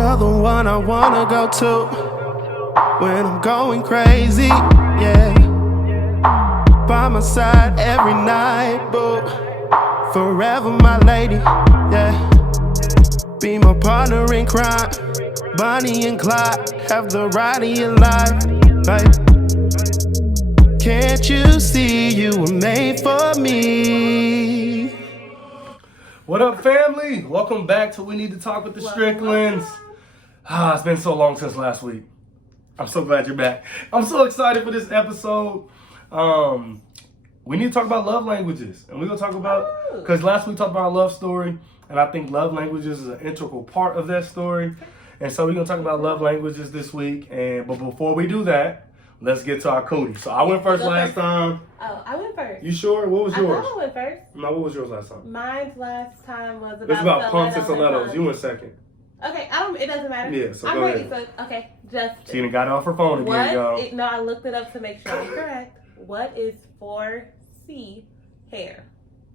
You're the one I wanna go to when I'm going crazy, yeah. By my side every night, boo. Forever my lady, yeah. Be my partner in crime, Bonnie and Clyde. Have the ride of your life, babe. Can't you see you were made for me? What up, family? Welcome back to We Need to Talk with the Stricklands. It's been so long since last week. I'm so glad you're back. I'm so excited for this episode. We need to talk about love languages. And we're going to talk about, because last week we talked about our love story, and I think love languages is an integral part of that story. And so we're going to talk about love languages this week. But before we do that, let's get to our cootie. So I went first last time. Oh, I went first. You sure? What was yours? I thought I went first. No, what was yours last time? Mine's last time was about. It's about pumps and stilettos. You went second. Okay, it doesn't matter. Yeah, so I'm go ready. ahead. So, okay, just. She done got it off her phone again, y'all. No, I looked it up to make sure I'm correct. What is 4C hair?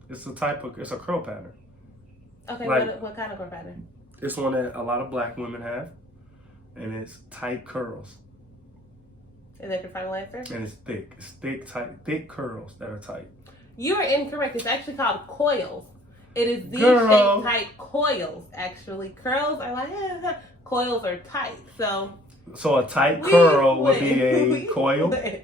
It's a curl pattern. Okay, like, what kind of curl pattern? It's one that a lot of black women have, and it's tight curls. Is that your final answer? And it's thick. It's thick curls that are tight. You are incorrect. It's actually called coils. It is Girl. Z-shaped tight coils, actually. Curls are like, coils are tight. So a tight curl would be a we coil? win.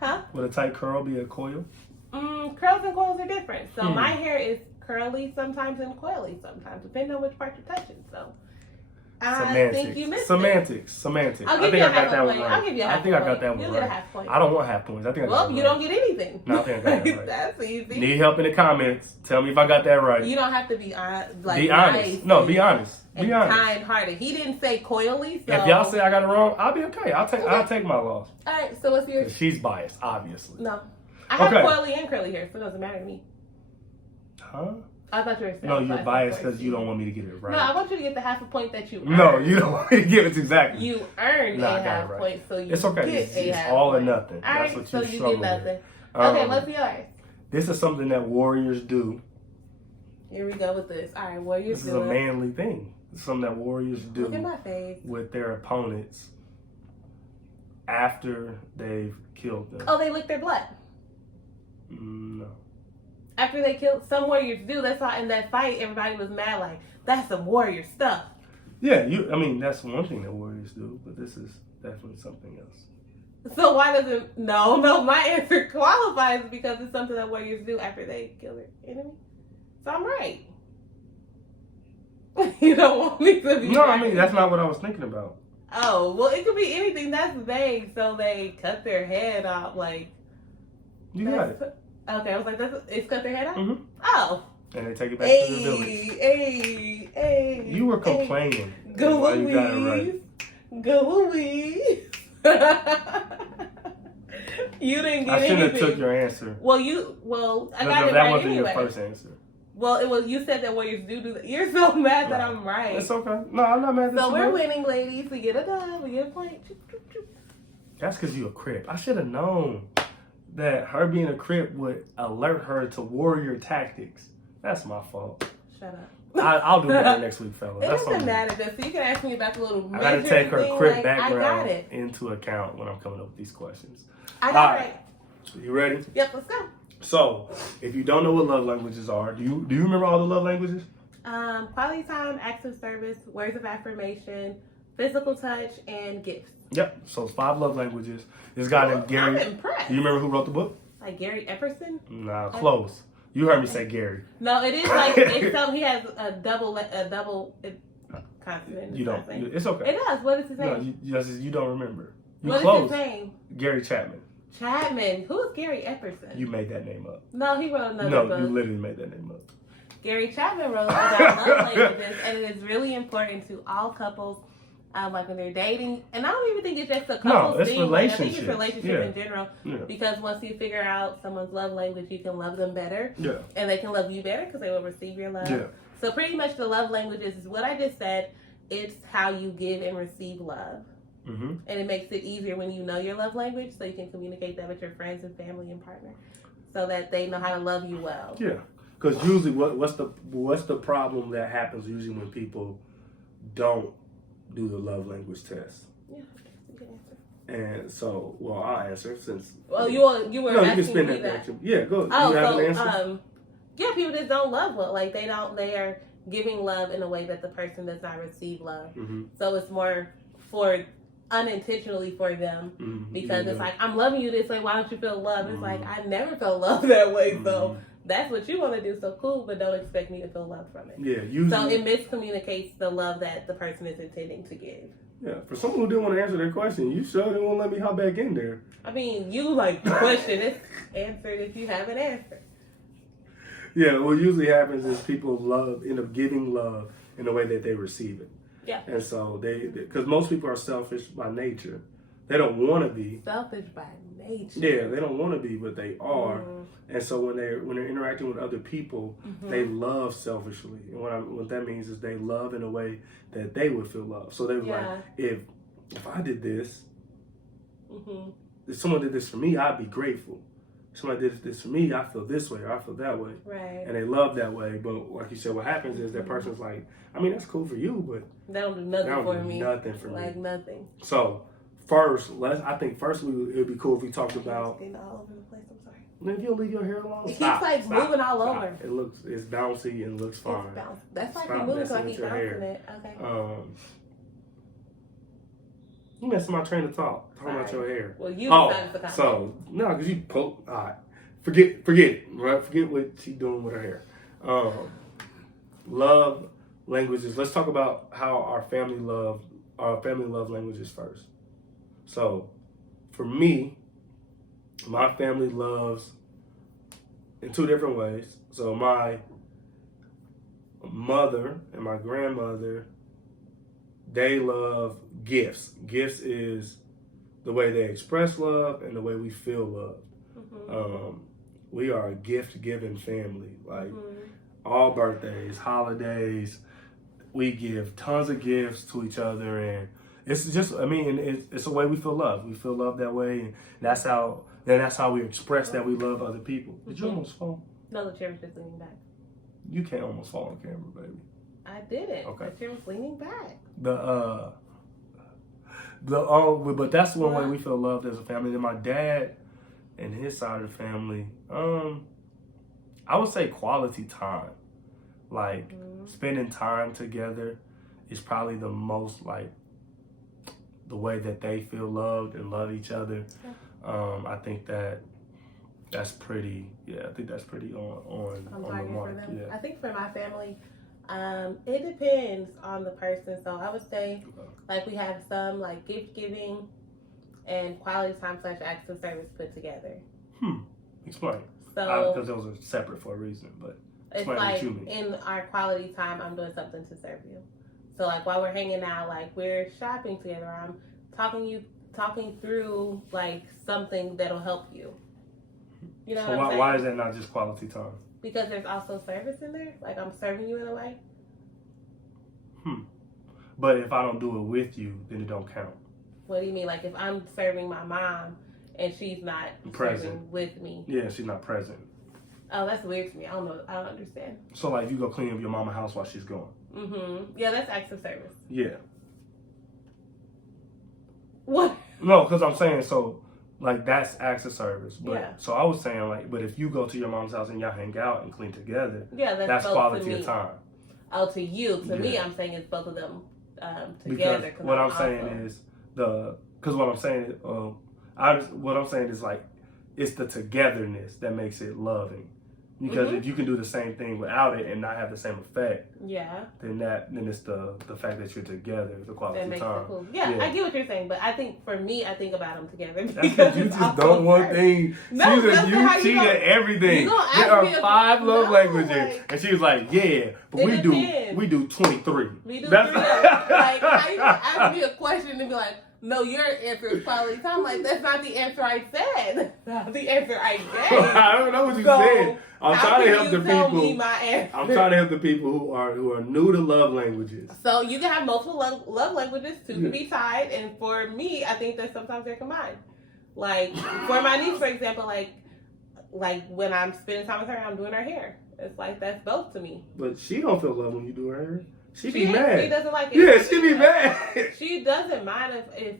Huh? Would a tight curl be a coil? Curls and coils are different. So my hair is curly sometimes and coily sometimes, depending on which part you're touching. So I think you missed Semantics. I'll give you a half point. I'll give you a half point. I think I got that one You'll right. get a half point. I don't want half points. I think I got that you right. don't get anything. No, I think I got that right. That's easy. Need help in the comments. Tell me if I got that right. You don't have to be be honest. Nice No, be honest. Be honest. Kind-hearted. He didn't say coily, so If y'all say I got it wrong, I'll be okay. I'll take my loss. all right. So what's yours? She's biased, obviously. No, I have Okay. coily and curly hair, so it doesn't matter to me. Huh? I thought you were saying. No, you're biased because you don't want me to get it right. No, I want you to get the half a point that you earned. No, you don't want me to give it exactly. You earned I a got half it right. point, so you It's okay. get a It's half all or point. nothing. All That's right, what so you you struggle get nothing. with. Okay, what's yours? This is something that warriors do. Here we go with this. All right, warriors This is do a it. manly thing. It's something that warriors do Look at my face. with their opponents after they've killed them. Oh, they lick their blood. No. After they killed, some warriors do. That's why in that fight, everybody was mad. Like, that's some warrior stuff. Yeah, that's one thing that warriors do, but this is definitely something else. So why does it? No, my answer qualifies because it's something that warriors do after they kill their enemy. So I'm right. You don't want me to be No, right. I mean, that's not what I was thinking about. Oh, well, it could be anything. That's vague. So they cut their head off, like. You got it. Okay, I was like, it's cut their head off? Mm-hmm. Oh. And they take it back to the village. Hey. You were complaining. Go Why you got it right. Louise. Go Louise. You didn't get I shouldn't have anything. took your answer. I got it That right wasn't anyway. your first answer. Well, it was. You said that warriors do that. You're so mad that I'm right. It's okay. No, I'm not mad at you. So we're winning, ladies. We get a dub. We get a point. That's because you a Crip. I should have known that her being a Crip would alert her to warrior tactics. That's my fault. Shut up. I'll do better next week, fellas. It That's doesn't something. matter. So you can ask me about the little. I gotta measuring take her thing, Crip like, I got background it. into account when I'm coming up with these questions. I got All it right. right. You ready? Yep. Let's go. So, if you don't know what love languages are, do you remember all the love languages? Quality time, acts of service, words of affirmation, physical touch, and gifts. Yep. So it's 5 love languages. This guy named Gary. I'm impressed. You remember who wrote the book? Like Gary Epperson? Nah, close. You heard me say Gary. No, it is like it's so he has a double consonant. You don't. It's okay. It does. What is his No, name? you don't remember. You What is close. his name? Gary Chapman. Chapman. Who is Gary Epperson? You made that name up. No, he wrote another No, book. you literally made that name up. Gary Chapman wrote about love languages, and it is really important to all couples, like when they're dating. And I don't even think it's just a couples it's thing. Like, I think it's relationship. relationship in general. Yeah. Because once you figure out someone's love language, you can love them better. Yeah. And they can love you better because they will receive your love. Yeah. So pretty much the love languages is what I just said. It's how you give and receive love. Mm-hmm. And it makes it easier when you know your love language, so you can communicate that with your friends and family and partner, so that they know how to love you well. Yeah, because usually, what's the problem that happens usually when people don't do the love language test. Yeah, you can answer. And so, well, I'll answer since. Well, you were No, you can asking spin me that that. action. Yeah, go. Oh, You have so an answer? yeah, people just don't love well. Like they are giving love in a way that the person does not receive love. Mm-hmm. So it's more for unintentionally for them because it's like, I'm loving you this way, why don't you feel love? It's like, I never felt love that way, so that's what you want to do, so cool, but don't expect me to feel love from it. Yeah, usually. So it miscommunicates the love that the person is intending to give. Yeah, for someone who didn't want to answer their question, you sure didn't want to let me hop back in there. I mean, you like the question is answered if you have an answer. Yeah, what usually happens is people end up giving love in the way that they receive it. Yeah. And so because most people are selfish by nature. They don't want to be. Selfish by nature. Yeah, they don't want to be, but they are. And so when they're interacting with other people, they love selfishly. And what that means is they love in a way that they would feel love. So they're like, if I did this, if someone did this for me, I'd be grateful. If somebody did this for me, I feel this way or I feel that way. Right. And they love that way. But like you said, what happens is that person's like, I mean, that's cool for you, but they don't do nothing for me. Nothing for me. Like nothing. So first, it would be cool if we talked about. It's all over the place. I'm sorry. If you'll leave your hair alone, It keeps moving all over. It's bouncy and looks fine. That's like Stop moving, so I messing keep with your bouncing hair. it. Okay. You messing my train of thought. Talking about your hair. Well, you decided to comment. So no, because you poke. All right, forget it. Right, forget what she doing with her hair. Love languages. Let's talk about how our family love languages first. So, for me, my family loves in two different ways. So my mother and my grandmother, they love gifts. Gifts is the way they express love and the way we feel love. We are a gift-giving family. Like all birthdays, holidays, we give tons of gifts to each other, and it's just, it's a way we feel love. We feel love that way, and that's how we express that we love other people. Did you almost fall? No, the chair was just leaning back. You can't almost fall on camera, baby. I didn't. Okay. The chair was leaning back. But that's one way we feel loved as a family. Then my dad and his side of the family, I would say quality time. Like spending time together is probably the most the way that they feel loved and love each other. I think that's pretty. Yeah, I think that's pretty on the mark. Yeah. I think for my family, it depends on the person. So I would say, like we have some like gift giving and quality time / acts of service put together. Explain. So because those are separate for a reason, but it's like in our quality time, I'm doing something to serve you. So like while we're hanging out, like we're shopping together, I'm talking through like something that'll help you. You know so what I'm saying? Why is that not just quality time? Because there's also service in there. Like I'm serving you in a way. But if I don't do it with you, then it don't count. What do you mean? Like if I'm serving my mom and she's not serving with me? Yeah, she's not present. Oh, that's weird to me. I don't know. I don't understand. So like you go clean up your mama's house while she's gone. Yeah, that's acts of service. Yeah. What? No, because I'm saying like that's acts of service. But yeah. So I was saying but if you go to your mom's house and y'all hang out and clean together, that's quality of time. Oh, to you. To me, I'm saying it's both of them together. Because what I'm saying is what I'm saying is like it's the togetherness that makes it loving. Because if you can do the same thing without it and not have the same effect, then it's the fact that you're together, the quality that makes time. It cool. Yeah, I get what you're saying, but I think for me, I think about them together. Because you just don't want things. No, you cheat at everything. There are 5 love languages, and she was like, "Yeah, but we do 23." We do 3. Like how you gonna ask me a question and be like, "No, your answer is quality time." Like that's not the answer I said. That's the answer I gave. I don't know what you said. I'm trying to help the people. I'm trying to help the people who are new to love languages. So you can have multiple love languages. 2 can be tied, and for me, I think that sometimes they're combined. Like for my niece, for example, like when I'm spending time with her, I'm doing her hair. It's like that's both to me. But she don't feel love when you do her hair. She be mad. She doesn't like it. Yeah, she be mad. She doesn't mind if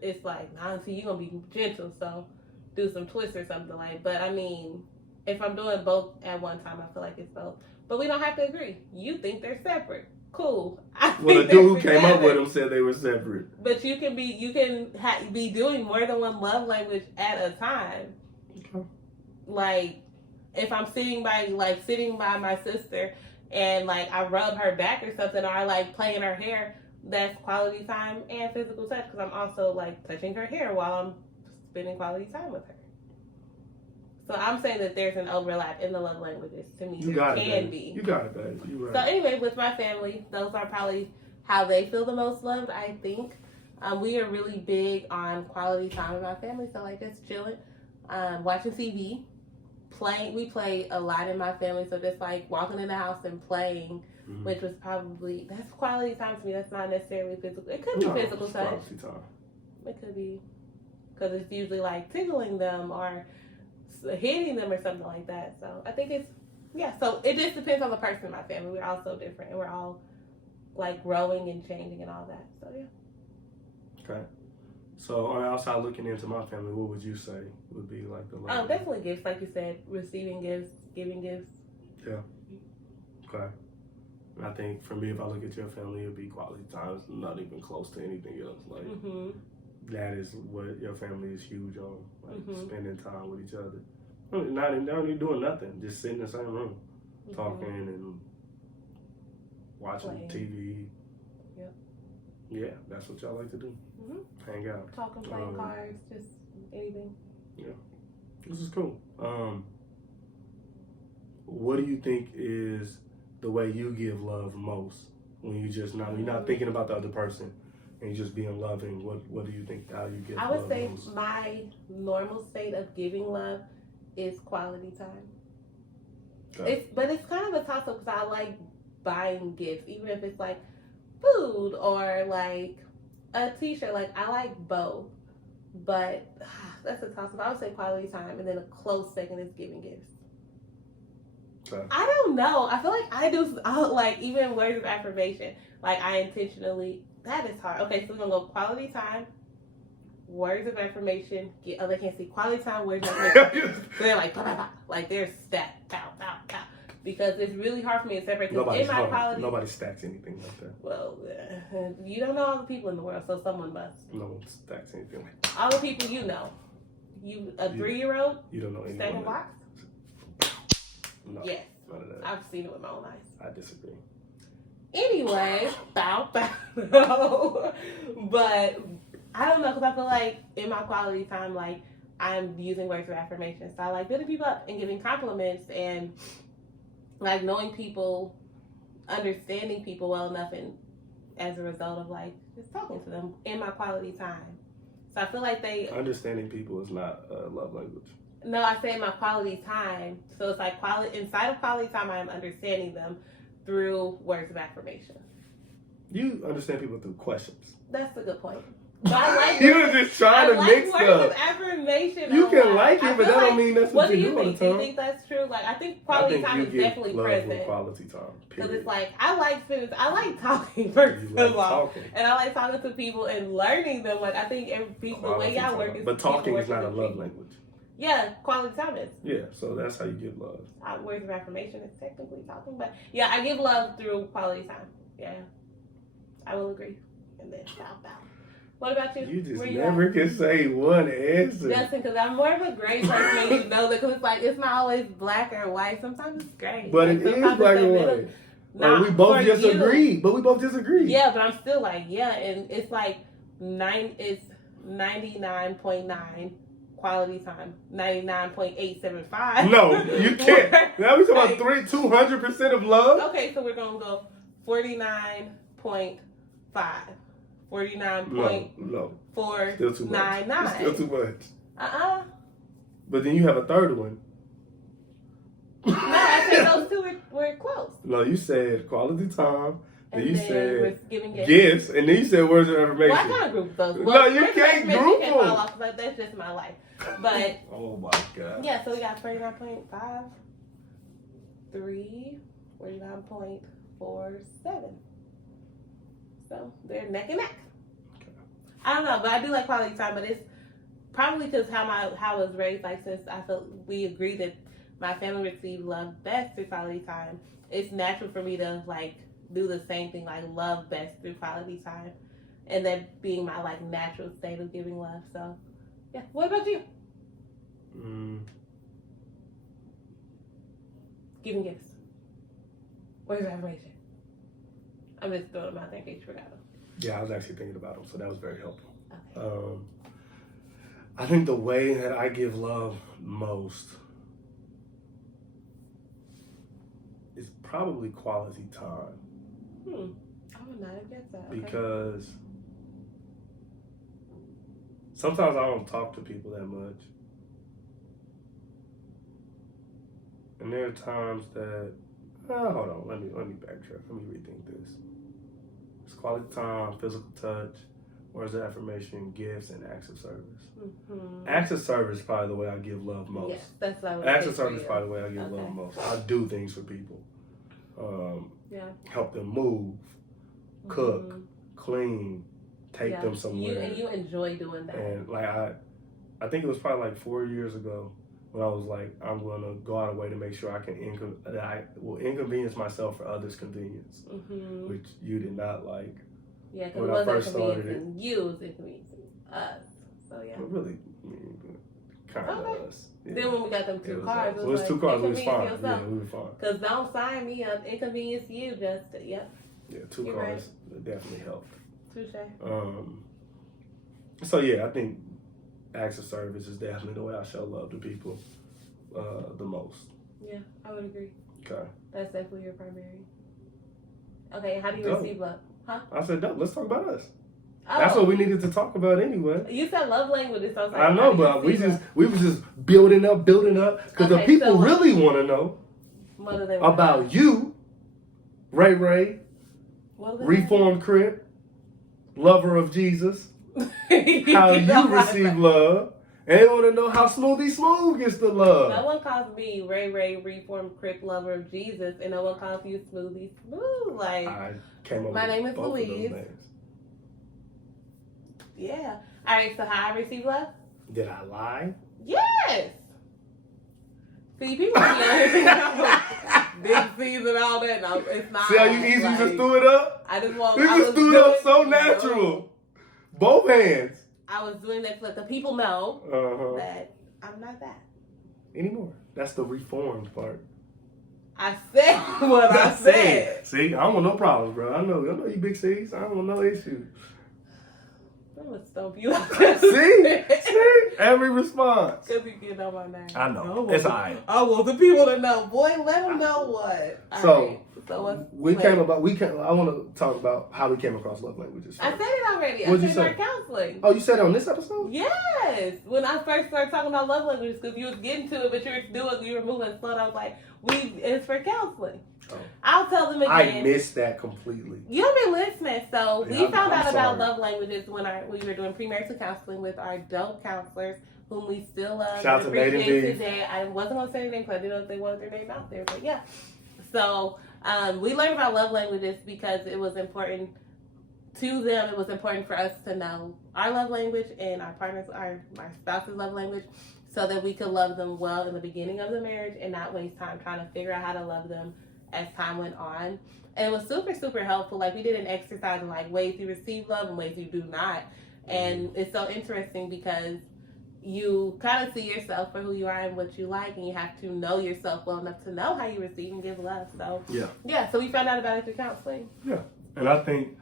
it's like, nah, see, you're gonna be gentle, so do some twists or something like. But I mean, if I'm doing both at one time, I feel like it's both. But we don't have to agree. You think they're separate. Cool. Well, the dude who came up with them said they were separate. But you can be doing more than one love language at a time. Okay. Like, if I'm sitting by my sister and like I rub her back or something, or I like play in her hair, that's quality time and physical touch, because I'm also like touching her hair while I'm spending quality time with her. So I'm saying that there's an overlap in the love languages. To me, You got it, babe. You got it, babe. You right. So anyway, with my family, those are probably how they feel the most loved, I think. We are really big on quality time with my family. So like just chilling, watching TV, playing. We play a lot in my family. So just like walking in the house and playing, which was probably, that's quality time to me. That's not necessarily physical. It could be physical touch. Quality time. It could be, because it's usually like tickling them or hitting them or something like that. So I think it's, so it just depends on the person in my family. We're all so different, and we're all like growing and changing and all that. So yeah. Okay. So on the outside looking into my family, what would you say would be like the love? Definitely gifts, like you said, receiving gifts, giving gifts. Yeah. Okay. And I think for me, if I look at your family, it'd be quality time. It's not even close to anything else. Like that is what your family is huge on. Like spending time with each other. Not even doing nothing. Just sitting in the same room, talking and watching TV. Yep. Yeah, that's what y'all like to do. Hang out. Talking, playing cards, just anything. Yeah. This is cool. What do you think is the way you give love most when you just you're not thinking about the other person and you're just being loving? What do you think how you give love most? I would say my normal state of giving love is quality time. Okay. But it's kind of a toss up, because I like buying gifts, even if it's like food or like a t-shirt. Like I like both, but that's a toss up. I would say quality time, and then a close second is giving gifts. Okay. I don't know. I feel like I do like even words of affirmation. Like I intentionally, that is hard. Okay, so we're gonna go quality time, words of affirmation. They can't see quality time, words of affirmation. So they're like, bah, bah, bah, like they're stacked, pow, pow, pow. Because it's really hard for me to separate. Nobody stacks anything like that. Well, you don't know all the people in the world, so someone must. No one stacks anything like that. All the people you know. A 3-year-old? You don't know anyone. Stacking blocks? No. Yes. None of that. I've seen it with my own eyes. I disagree. Anyway, bow. But I don't know, because I feel like in my quality time, like I'm using words of affirmation. So I like building people up and giving compliments and like knowing people, understanding people well enough, and as a result of like just talking to them in my quality time. So I feel like understanding people is not a love language. No, I say my quality time. So it's like inside of quality time, I am understanding them through words of affirmation. You understand people through questions. That's a good point. But I like you were just trying to mix words stuff. Of affirmation. You can like it, but that don't mean that's what you do all the time. Do you think that's true? Like I think quality time is definitely present. With quality time. Because it's like I like talking first of all, and I like talking to people and learning them. Like I think the way y'all work is. But talking is not a love language. Yeah, quality time is. Yeah, so that's how you give love. Words of affirmation is technically talking, but yeah, I give love through quality time. Yeah, I will agree. And then bow. What about you? You just never can say one answer. Justin, because I'm more of a gray person, and you know that, because it's like it's not always black or white. Sometimes it's gray. But like, it is black and white. Like, we both just agree. But we both disagree. Yeah, but I'm still like, and it's like it's 99.9 quality time, 99.875. No, you can't. Now we talking about 200% of love. Okay, so we're gonna go 49.5. 49.499. No. Still too much. Still too much. But then you have a third one. No, I said those two were close. No, you said quality time. Then you said giving gifts, and then you said words of affirmation. Well, I kind of grouped those. No, you can't group them. That's just my life. But oh my God. Yeah, so we got 49.5, 3, 49.47. So they're neck and neck. Okay. I don't know, but I do like quality time. But it's probably because how I was raised. Like, since I feel we agree that my family received love best through quality time, it's natural for me to like do the same thing, like love best through quality time, and that being my like natural state of giving love. So yeah. What about you? Giving gifts. Where's your affirmation? I'm just throwing them out there in case you forgot them. Yeah, I was actually thinking about them, so that was very helpful. Okay. I think the way that I give love most is probably quality time. I would not have guessed that. Okay. Because sometimes I don't talk to people that much. And there are times that, hold on, let me backtrack. Let me rethink this. It's quality time, physical touch, words of affirmation, gifts, and acts of service. Mm-hmm. Acts of service is probably the way I give love most. Yes, that's what I would Acts say of for service is you. probably the way I give love most. I do things for people. Help them move, cook, clean, take them somewhere. And you enjoy doing that. And like I think it was probably like 4 years ago when I was like, I'm going to go out of the way to make sure that I will inconvenience myself for others' convenience, which you did not like. Yeah, because when it I wasn't first started inconveniencing you, it was inconveniencing us. So yeah. But really, kind of us. Yeah. Then when we got them two cars, it was like, 2 cars. We was fine. yourself. Yeah, we were fine. Because don't sign me up, inconvenience you. Just yep. Yeah, 2 You're cars definitely helped. Touche. So yeah, I think acts of service is definitely the way I show love to people the most. Yeah, I would agree. Okay. That's definitely your primary. Okay, how do you receive love? Huh? I said, no, let's talk about us. Oh. That's what we needed to talk about anyway. You said love languages. So I was like, I know, but we was just building up, because the people really want to know about you, Ray, Reformed Crip, lover of Jesus, how you receive love. And they want to know how Smoothie Smooth gets the love. No one calls me Ray, Reformed Crip, lover of Jesus, and no one calls you Smoothie Smooth. Like, my name is Louise. Yeah. All right, so how I receive love? Did I lie? Yes. See, people be on here thinking I'm big C's and all that. No, it's not. See how you easily just threw it up? I just want. You just threw it up so natural. Both hands. I was doing that to let the people know that I'm not that anymore. That's the reformed part. I said what I said. See, I don't want no problems, bro. I know you big C's. I don't want no issues. I'm gonna stomp you out. See, every response. Because you get on my name. I know. It's alright. I want the people to know. Boy, let them know what. So what's I want to talk about how we came across love languages. I said it already. What'd I you said say? our counseling. Oh, you said it on this episode? Yes. When I first started talking about love languages, because you was getting to it, but you were moving slow. And I was like, it's for counseling. Oh. I'll tell them again. I missed that completely. You've been listening. So we found out about love languages when we were doing premarital counseling with our adult counselors, whom we still love. Shout out to Nate and V. Today. I wasn't going to say their name because I didn't know if they wanted their name out there. But yeah. So we learned about love languages because it was important to them. It was important for us to know our love language and our partners, our spouse's love language, so that we could love them well in the beginning of the marriage and not waste time trying to figure out how to love them as time went on. And it was super, super helpful. Like, we did an exercise in like ways you receive love and ways you do not. And it's so interesting because you kind of see yourself for who you are and what you like, and you have to know yourself well enough to know how you receive and give love. So so we found out about it through counseling. Yeah. And I think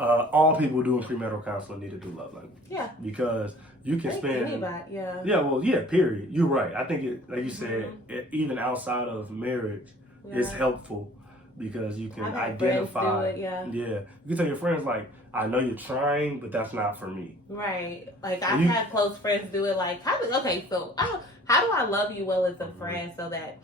all people doing premarital counseling need to do love language. Yeah. Because you can spend anybody, period. You're right. I think it, like you said, even outside of marriage, it's helpful because you can identify. You can tell your friends, like, I know you're trying, but that's not for me. Right. Like, I've had close friends do it. Like, how do I love you well as a friend so that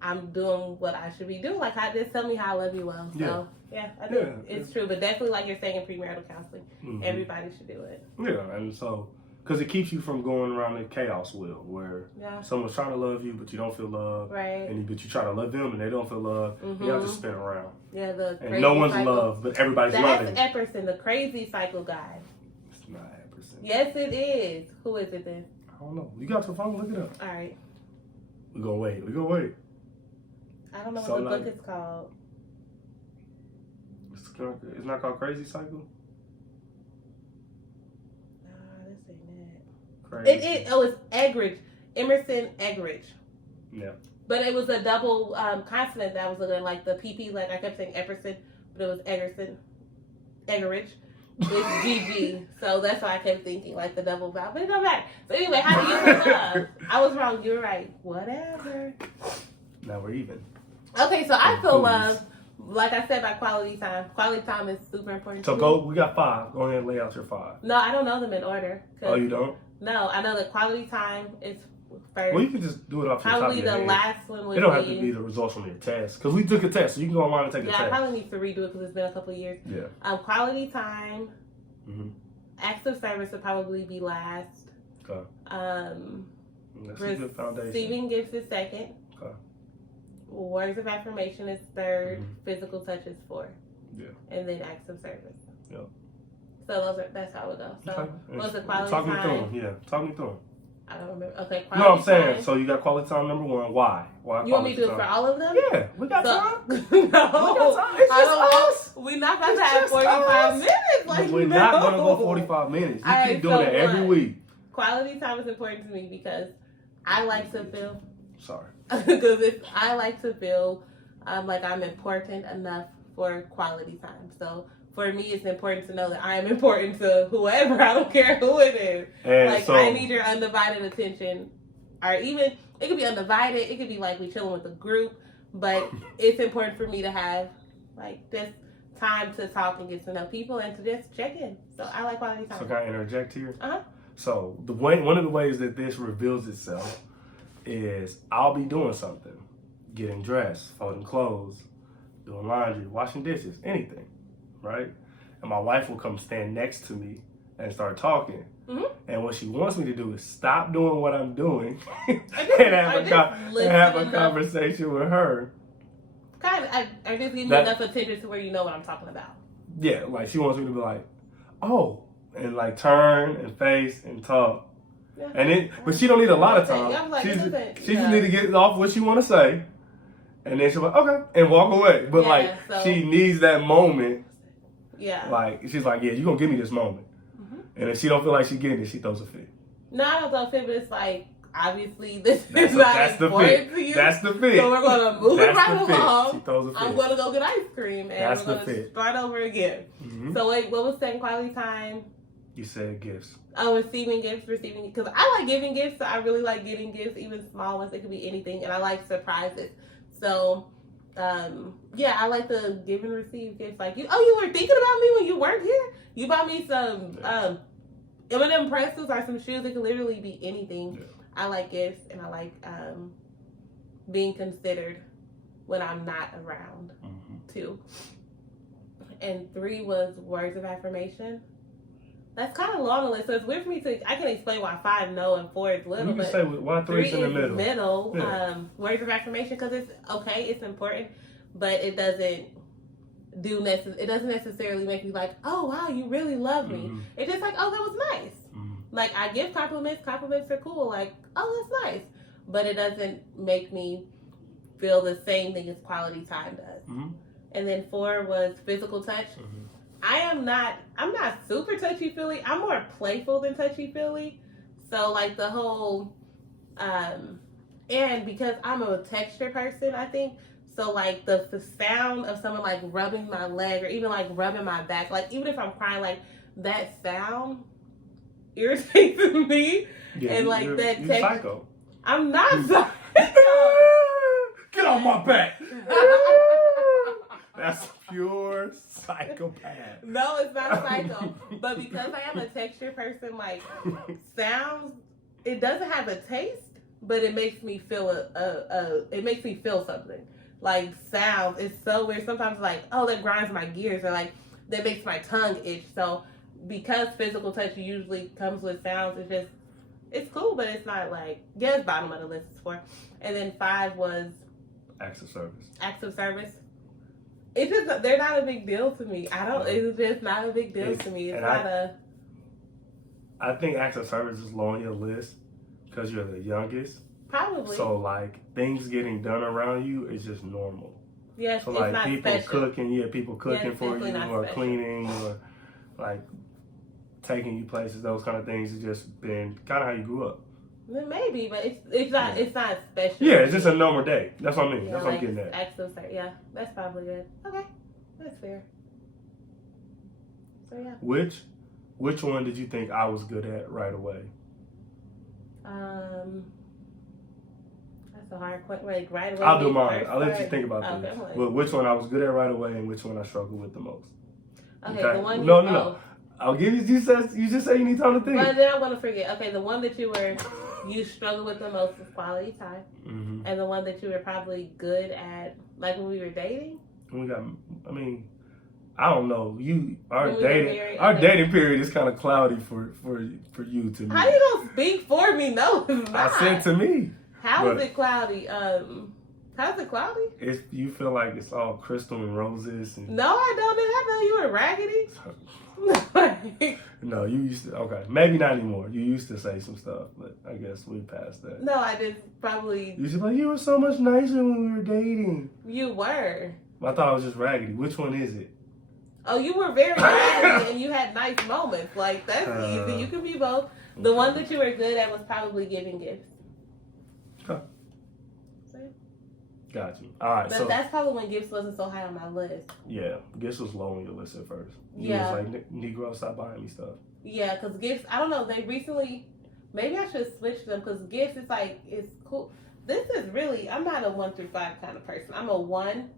I'm doing what I should be doing? Like, just tell me how I love you well. So I think it's true. But definitely, like you're saying, in premarital counseling, everybody should do it. Yeah, and so Because it keeps you from going around the chaos wheel where Yeah. someone's trying to love you, but you don't feel love. Right. But you try to love them and they don't feel love. You have to spin around. Yeah, the crazy And no one's cycle. loved, but everybody's loving. That's Epperson, the crazy cycle guy. It's not Epperson. Yes, it is. Who is it then? I don't know. You got your phone? Look it up. All right. We're going to wait. I don't know So what the like- book is called. It's not called Crazy Cycle? Nah, this ain't it. Crazy. It is. Oh, it's Eggridge. Emerson Eggridge. Yeah. But it was a double consonant that was looking like the PP. Like I kept saying Epperson, but it was Eggerson. Eggeridge. It's GG. So that's why I kept thinking like the double vowel. But it don't matter. So anyway, how do you feel love? I was wrong. You were right. Whatever. Now we're even. Okay, so I feel love. Like I said, by quality time. Quality time is super important. So to me. we got 5. Go ahead and lay out your 5. No, I don't know them in order. Oh, you don't? No, I know that quality time is first. Well, you can just do it off your top Probably of your the head. last one would It don't have to be the results from your test. Because we took a test, so you can go online and take a Yeah, I test. probably need to redo it because it's been a couple of years. Yeah. Quality time. Mm-hmm. Acts of service would probably be last. Okay. That's a good foundation. Receiving gifts is second. Okay. Words of affirmation is third. Mhm. Physical touch is fourth. Yeah. And then acts of service. Yep. So that's how it goes. So Okay. what's the quality Talk me time? through them. Yeah. Talk me through them. I don't remember. Okay, quality No, I'm saying, time. so you got quality time number 1. Why? Why You want me to do it quality for time? all of them? Yeah. We got So- time. no. We got time. It's I just don't us. We're not about It's to have just 45 us. minutes. Like, We're no. not going to go 45 minutes. You All right, keep doing so it every what? week. Quality time is important to me because I like to feel Sorry. because I like to feel like I'm important enough for quality time. So for me, it's important to know that I am important to whoever. I don't care who it is. And Like so, I need your undivided attention, or even it could be undivided. It could be like we chilling with a group, but it's important for me to have like this time to talk and get to know people and to just check in. So I like quality time. So can I interject here? Uh-huh. So one of the ways that this reveals itself is I'll be doing something, getting dressed, folding clothes, doing laundry, washing dishes, anything, right? And my wife will come stand next to me and start talking. Mhm. And what she wants me to do is stop doing what I'm doing and I just have a listen conversation with her. Kind of, I just give you That- enough attention to where you know what I'm talking about. Yeah, like she wants me to be like, oh, and like turn and face and talk. Yeah. But she don't need a lot of Okay, time. I'm like, she listen, just yeah. need to get off what she want to say, and then she'll be like, okay, and walk away. But Yeah, like so- she needs that moment. Yeah. Like she's like, yeah, you gonna give me this moment. Mhm. And if she don't feel like she getting it, she throws a fit. No, I don't throw a fit, but it's like obviously this That's, is not that's the important fit. to you. That's the fit. So we're gonna move That's right the fit. She along. throws a fit. I'm gonna go get ice cream and That's we're the gonna fit. start over again. Mhm. So wait, what was saying quality time? You said gifts. Oh, receiving gifts, because I like giving gifts. So I really like getting gifts, even small ones. It could be anything, and I like surprises. So, yeah, I like to give and receive gifts. Like you were thinking about me when you weren't here. You bought me some M&M pretzels or some shoes. It could literally be anything. Yeah. I like gifts, and I like being considered when I'm not around too. And 3 was words of affirmation. That's kind of long a list, so it's weird for me to. I can explain why 5 no and 4 is little, You can but say why 3's in the is middle. Yeah. Words of affirmation because it's okay, it's important, but it doesn't it doesn't necessarily make me like, oh wow, you really love me. Mhm. It's just like, oh, that was nice. Mhm. Like I give compliments. Compliments are cool. Like, oh, that's nice, but it doesn't make me feel the same thing as quality time does. Mhm. And then 4 was physical touch. Mhm. I'm not super touchy-feely. I'm more playful than touchy-feely. So, like, the whole, and because I'm a texture person, I think, so, like, the sound of someone, like, rubbing my leg or even, like, rubbing my back, like, even if I'm crying, like, that sound irritates me. Yeah, And, like, you're that psycho. I'm not sorry. Get off my back. That's pure psychopath. No, it's not psycho. But because I am a texture person, like sounds, it doesn't have a taste, but it makes me feel it makes me feel something. Like sounds, it's so weird. Sometimes like, oh, that grinds my gears, or like that makes my tongue itch. So because physical touch usually comes with sounds, it's cool, but it's not like, yeah, it's bottom of the list is 4. And then 5 was Acts of service. acts of service. It's just, they're not a big deal to me. It's just not a big deal to me. It's not I think acts of service is low on your list because you're the youngest. Probably. So, like, things getting done around you is just normal. Yes, so, it's like, not people special. people cooking for you, or special. cleaning, or, like, taking you places, those kind of things has just been kind of how you grew up. Maybe, but it's not special. Yeah, it's just a normal day. That's what I mean. Yeah, that's what I'm getting at. Acts of service. Yeah, that's probably good. Okay, that's fair. So, yeah. Which one did you think I was good at right away? That's a hard question. Like, right away. I'll do mine. I'll let you think about this. Okay. Well, which one I was good at right away and which one I struggled with the most. Okay, the one No. I'll give you. You just say you need time to think. But then I'm gonna forget. Okay, the one that you struggled with the most is quality time, and the one that you were probably good at, like when we were dating. I don't know. Our dating period is kind of cloudy for you to me. How you gonna speak for me? No, it's not. I said to me. How is it cloudy? How's it cloudy? You feel like it's all crystal and roses. And no, I don't. Did I know you were raggedy? No, you used to. Okay, maybe not anymore. You used to say some stuff, but I guess we passed that. No, I did probably. You used to be like, you were so much nicer when we were dating. You were. I thought I was just raggedy. Which one is it? Oh, you were very raggedy and you had nice moments. Like, that's easy. You can be both. The one that you were good at was probably giving gifts. Huh. Got you. All right. But that's probably when gifts wasn't so high on my list. Yeah, gifts was low on your list at first. You was like, Negro, stop buying me stuff. Yeah, because gifts, I don't know, they recently, maybe I should switch them because gifts is like, it's cool. This is really, I'm not a 1 through 5 kind of person. I'm a 1,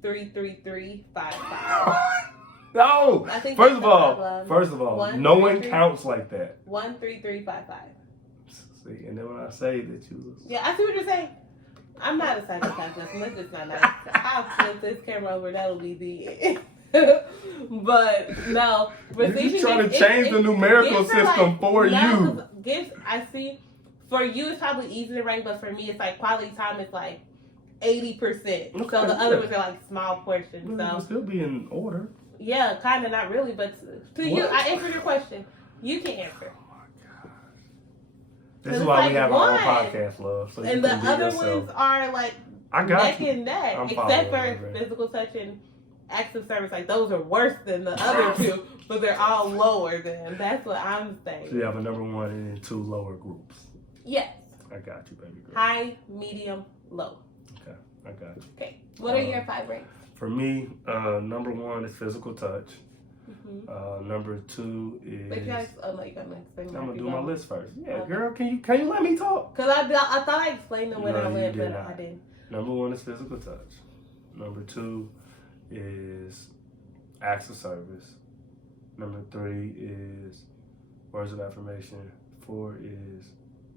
3, 3, 3, 5, 5. No! First of all, 1, no 3, one 3. counts like that. 1, 3, 3, 5, 5. See, and then when I say that you... Yeah, I see what you're saying. I'm not a psychopath. Let's just not nice. I'll flip this camera over. That'll be the end. But no, you're just trying to change the numerical system for you. Gifts, I see. For you, it's probably easy to rank, but for me, it's like quality time is like 80%. Okay, so the other ones are like small portions. So it'll still be in order. Yeah, kind of, not really, but to you, I answered your question. You can answer. This is why we have our own podcast, love. So and the other ones are like neck and neck, except for physical touch and acts of service. Like, those are worse than the other two, but they're all lower than. That's what I'm saying. So you have a number 1 and 2 lower groups. Yes. I got you, baby girl. High, medium, low. Okay, I got you. Okay. What are your 5 ranks? For me, number 1 is physical touch. Number 2 is. But you guys, no, you gotta explain. I'm gonna do my list first. Yeah, okay. Girl, can you let me talk? Cause I thought I explained them when I went, but I didn't. Number 1 is physical touch. Number 2 is acts of service. Number 3 is words of affirmation. 4 is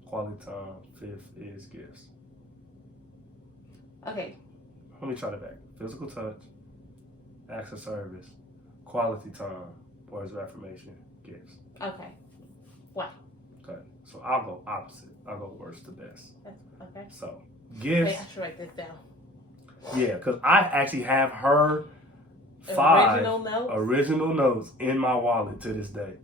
quality time. 5th is gifts. Okay. Let me try that back. Physical touch, acts of service, quality time, words of affirmation, gifts. Okay. Why? Okay. So I'll go opposite. I'll go worst to best. Okay. So gifts. Okay, I should write this down. Yeah, because I actually have her 5 original notes in my wallet to this day.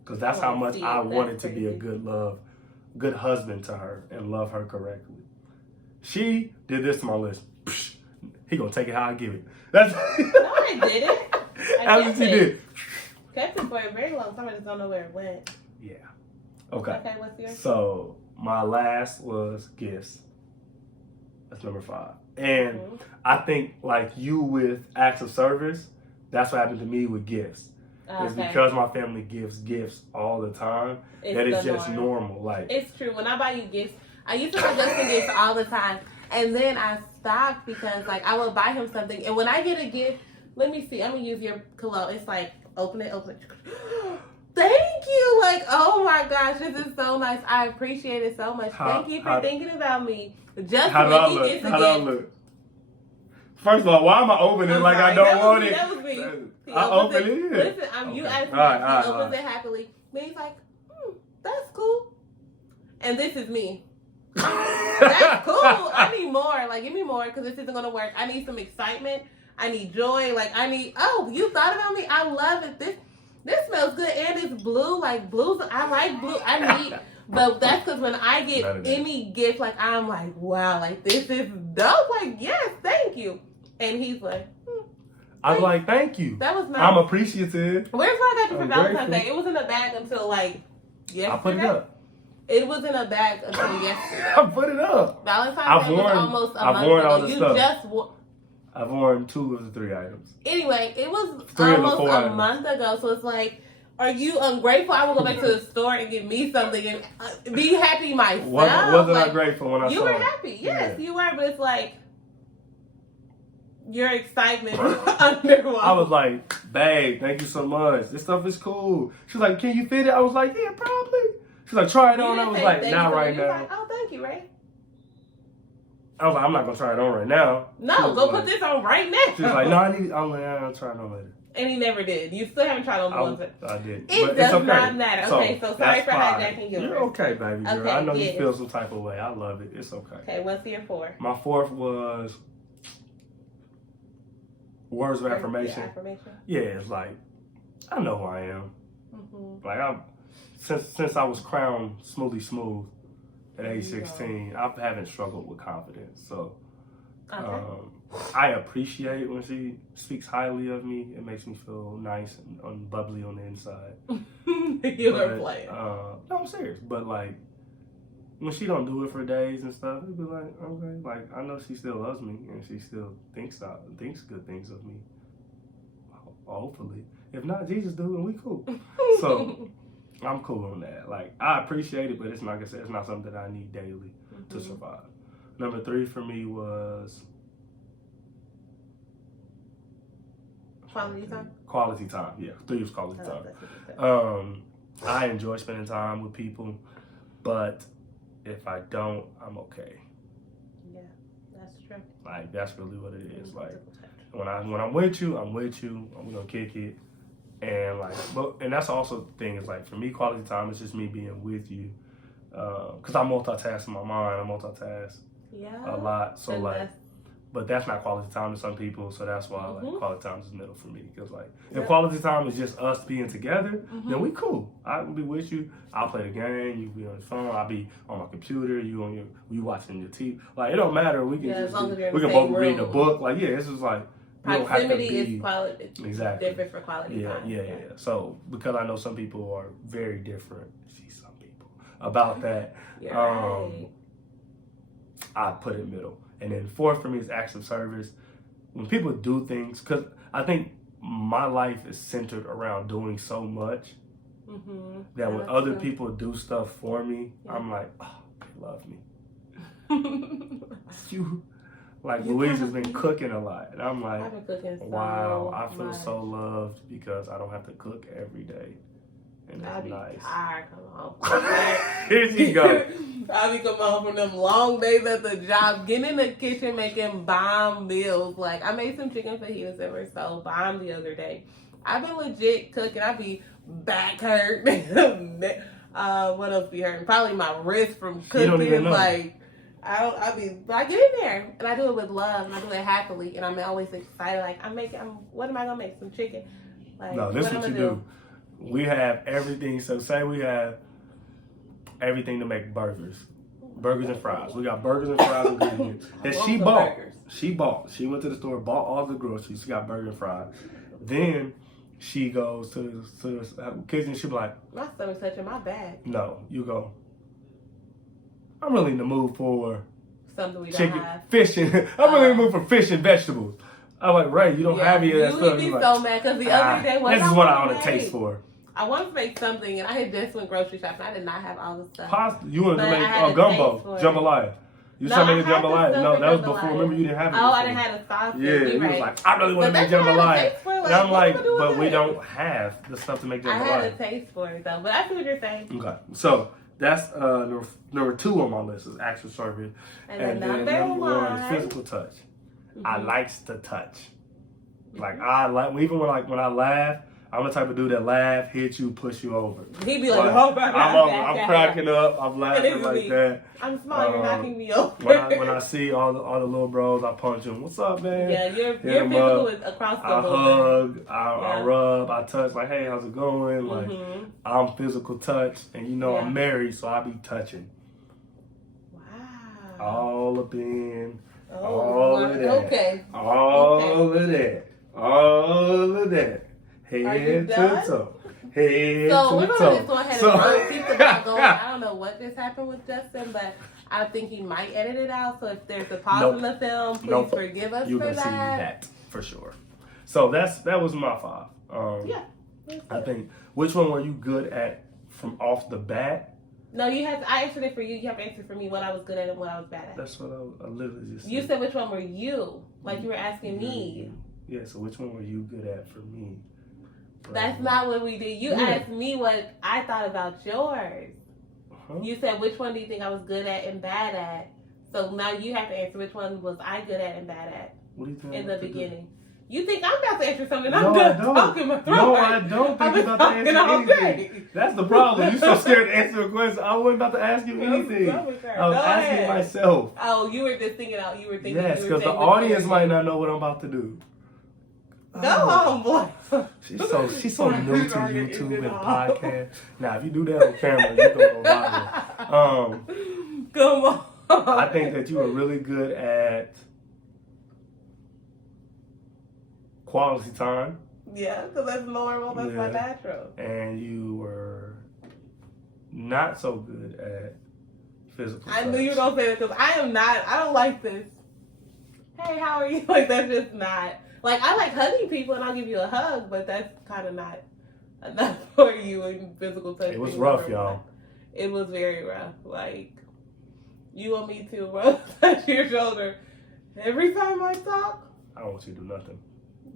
Because that's how much I wanted to be a good husband to her and love her correctly. She did this to my list. Psh, he gonna take it how I give it. That's no, I didn't. That's what she did. Kept it for a very long time. I just don't know where it went. Yeah. Okay. Okay, what's yours? So my last was gifts. That's number 5. And I think like you with acts of service, that's what happened to me with gifts. It's because my family gives gifts all the time that it's just normal. Like, it's true. When I buy you gifts, I used to buy Justin gifts all the time, and then I stopped because like I would buy him something, and when I get a gift, let me see. I'm gonna use your cologne. It's like open it. Thank you. Like, oh my gosh, this is so nice. I appreciate it so much. Thank you for thinking about me. Just how when he gets a gift. Look? First of all, why am I opening like I don't want it? That was me. I open it. Listen, you asked me. He opens it happily. Then he's like, that's cool. And this is me. That's cool. I need more. Like, give me more because this isn't going to work. I need some excitement. I need joy. Like, oh, you thought about me? I love it. This smells good. And it's blue. Like, blues. I like blue. But that's because when I get any gift, like, I'm like, wow, like, this is dope. Like, yes, thank you. And he's like, I was like, thank you. That was nice. I'm appreciative. Where's my got you for Valentine's Day? It was in a bag until, like, yesterday. I put it up. It was in a bag until yesterday. I put it up. Valentine's Day was almost a month ago. All the stuff. Just I've worn 2 of the 3 items. Anyway, it was almost a month ago, so it's like, are you ungrateful? I will go back to the store and get me something and be happy myself. Wasn't I grateful when I saw it? You were happy. Yes, you were, but it's like, your excitement was underwater. I was like, babe, thank you so much. This stuff is cool. She was like, can you fit it? I was like, yeah, probably. She's like, try it on. I was like, not right now. Like, oh, thank you, Ray. I was like, I'm not going to try it on right now. No, go put this on right now. She was like, no, I'm like, I'll try it on later. And he never did. You still haven't tried on the ones that... I did. It does not matter. Okay, so sorry for hijacking yours. You're okay, baby girl. I know you feel some type of way. I love it. It's okay. Okay, what's your 4? My 4th was words of affirmation. Yeah, it's like, I know who I am. Mm-hmm. Like, since I was crowned smoothly smooth at age 16, I haven't struggled with confidence. So, I appreciate when she speaks highly of me. It makes me feel nice and bubbly on the inside. You are playing. No, I'm serious. But like, when she don't do it for days and stuff, it'd be like, okay, like I know she still loves me and she still thinks good things of me. Hopefully, if not, Jesus do, and we cool. So I'm cool on that. Like I appreciate it, but it's not, like I said, it's not something that I need daily to survive. Number 3 for me was quality time. Quality time, yeah. 3 was quality time. I enjoy spending time with people, but if I don't, I'm okay. Yeah, that's true. Like that's really what it is. Like when I'm with you, I'm with you. We're gonna kick it, and like, and that's also the thing is like for me, quality time is just me being with you, because I multitask in my mind. I multitask a lot. So like. But that's not quality time to some people, so that's why like quality time is middle for me. Because like if quality time is just us being together, then we cool. I will be with you. I'll play the game. You be on your phone. I'll be on my computer. You watching your TV. Like it don't matter. We can we can both read a book. Like it's just like proximity is quality. Exactly Different for quality time. Yeah. So because I know some people are very different. Some people about that. Right. I put it middle. And then 4th for me is acts of service. When people do things, because I think my life is centered around doing so much that when other people do stuff for me, I'm like, oh, they love me. Louise has been cooking a lot. And I'm like, wow, I feel so loved because I don't have to cook every day. And that's nice. Tired coming home. Here you go. I be coming home from them long days at the job, getting in the kitchen, making bomb meals. Like, I made some chicken fajitas that were so bomb the other day. I've been legit cooking. I be back hurt. What else be hurting? Probably my wrist from cooking. You don't even know. Like, I get in there, and I do it with love, and I do it happily, and I'm always excited. Like, what am I going to make? Some chicken? Like, no, this is what you do. We have everything. So say we have everything to make burgers and fries. We got burgers and fries ingredients that she bought. She bought. She went to the store, bought all the groceries. She got burger and fries. Then she goes to the kitchen. She be like, my stomach's touching my bag. No, you go. I'm really in the mood for something we chicken, don't have. fishing. I'm really in the mood for fish and vegetables. I'm like, Ray, you don't have any of that stuff. You would be so mad because the other day this is what I want to taste for. I wanted to make something, and I had just went grocery shopping. I did not have all the stuff. Pasta? You wanted to make gumbo, jambalaya. You trying to make a jambalaya? No, that was before. Remember, you didn't have it. Oh, I didn't have a sauce. Yeah, you was like, I really want to make jambalaya. And I'm like, but we don't have the stuff to make jambalaya. I had a taste for it, though. But I see what you're saying. Okay. So that's number 2 on my list is acts of service. And then number one 1 is physical touch. I likes to touch. Like I like even when I laugh, I'm the type of dude that laugh, hit you, push you over. He be like, I'm cracking up, I'm laughing like that. I'm small, you're knocking me over. When I see all the little bros, I punch them. What's up, man? Yeah, you're physical across the board. I hug, I rub, I touch. Like, hey, how's it going? Like, I'm physical touch, and I'm married, so I be touching. Wow. All up in, Oh, all of that. Okay. All of that. All of that. Head to toe. Head so we're to going to toe. just go ahead and keep the ball going. I don't know what just happened with Justin, but I think he might edit it out. So if there's a pause in the film, please forgive us You're for gonna that. see that for sure. So that was my 5. I think, which one were you good at from off the bat? No, I answered it for you. You have to answer for me what I was good at and what I was bad at. That's what I literally just said. You said which one were you? Like you were asking me. Yeah, so which one were you good at for me? That's not what we did. You asked me what I thought about yours. You said which one do you think I was good at and bad at? So now you have to answer which one was I good at and bad at. What do you think in the beginning? You think I'm about to answer something? I'm no, done I don't. talking my throat. No, I don't think you're about to answer anything. That's the problem. You're so scared to answer a question. I wasn't about to ask you anything. I was asking myself. Oh, you were just thinking out. You were thinking. Yes, because the audience might not know what I'm about to do. Go on, boy. She's so new to YouTube and podcast. Now, if you do that on camera, you're gonna go viral. Come on. I think that you were really good at quality time. Yeah, because that's normal. That's my natural. And you were not so good at physical touch. I knew you were gonna say that because I am not. I don't like this. Hey, how are you? Like that's just not. Like, I like hugging people and I'll give you a hug, but that's kind of not enough for you in physical touch. It was rough, y'all. It was very rough. Like, you want me to touch your shoulder every time I talk? I don't want you to do nothing.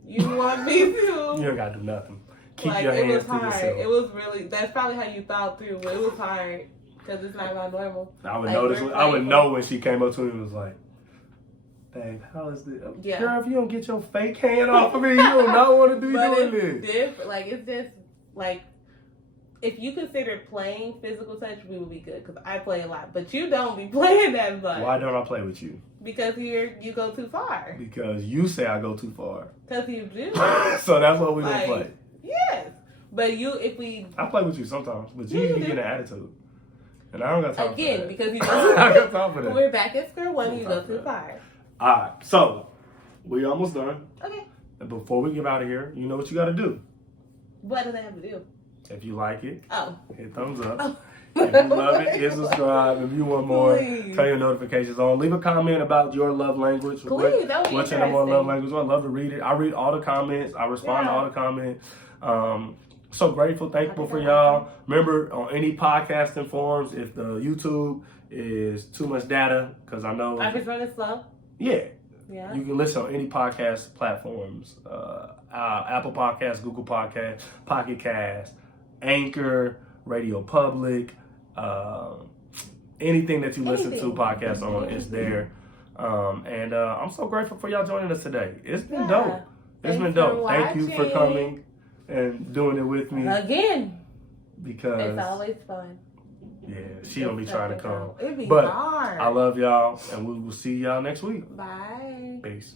You want me to? You don't got to do nothing. Keep your hands to yourself. It was really, that's probably how you thought too, but it was hard because it's not my normal. I would know when she came up to me and was like, babe, how is this? Yeah. Girl, if you don't get your fake hand off of me, you do not want to be doing this. Different. Like, it's just, like, if you consider playing physical touch, we would be good. Because I play a lot. But you don't be playing that much. Why don't I play with you? Because you go too far. Because you say I go too far. Because you do. So that's what we're going to play. Yes. But I play with you sometimes. But you get an attitude. And I don't got time for that. Again, because you I don't got time for that. We're back at square one. You go too far. All right, so we almost done. Okay. And before we get out of here, you know what you got to do. What do they have to do? If you like it, hit thumbs up. Oh. If you love it, hit subscribe. If you want more, Please. turn your notifications on. Leave a comment about your love language. Please, that would be what's your number one love language? I'd love to read it. I read all the comments. I respond to all the comments. So grateful, thankful for y'all. Remember, on any podcasting forums, if the YouTube is too much data, because I know if it's running slow. Yeah. You can listen on any podcast platforms. Apple Podcasts, Google Podcasts, Pocket Cast, Anchor, Radio Public, anything that you listen to podcasts on is there. And I'm so grateful for y'all joining us today. It's been dope. It's been dope. Thank you for coming and doing it with me. Again. Because it's always fun. Yeah, she don't be trying to come. It'd be but hard. I love y'all, and we will see y'all next week. Bye. Peace.